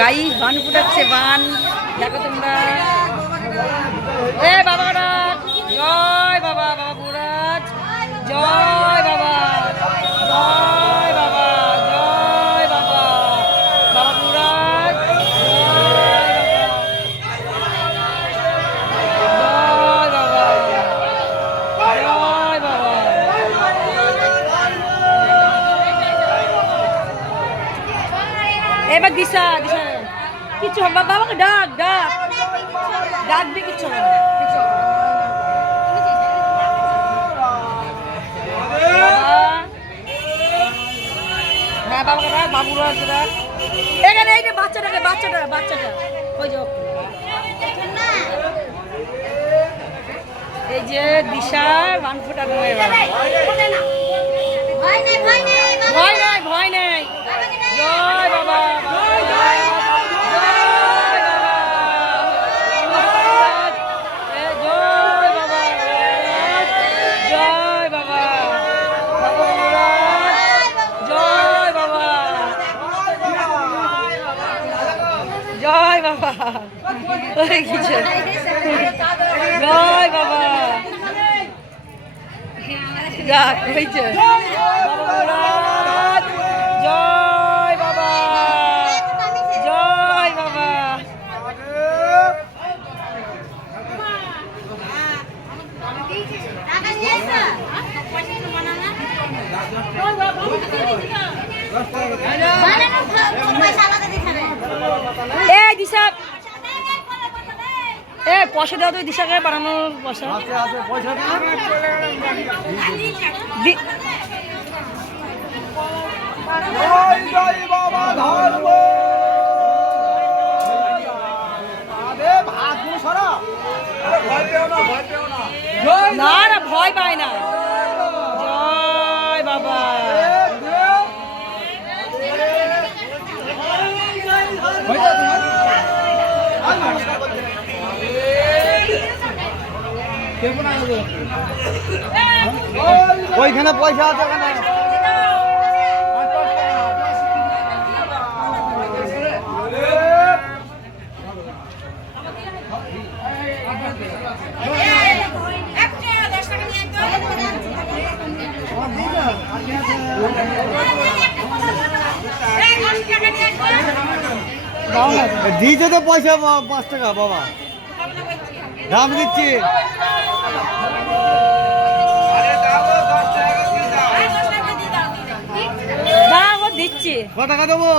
গাই বান ফুটাচ্ছে বান দেখো তোমরা। এ বাবা জয় বাবা, বাবা বুড়াজ জয় বাবা, জয় বাবা, জয় বাবা, বাবা বুড়াজ জয় বাবা, জয় বাবা। এবার দিশা দিশা কিছু হবে বাবাকে ডাক ডাক ডাক দিয়ে কিচ্ছু হবে না। হ্যাঁ বাবাকে ডাক, বাবুরা ডাক। এখানে এই যে বাচ্চাটাকে বাচ্চাটা ওই যে এই যে দিশা বান ফুটানো হয়ে গেল। ভয় নাই ভয় নাই, জয় বাবা, জয় বাবা কিছু জয় বাবা যাক হয়েছে। জয় বাবা, জয় বাবা, এই দিশা এ পয়সা দাও তো দিশাকে বানানোর পয়সা। না না ভয় পায় না, জয় বাবা, ওইখানে পয়সা আছে ওখানে। দিয়েছে তো পয়সা 5 টাকা বাবা, দাম দিচ্ছি। দিচ্ছি কত টাকা দেবো?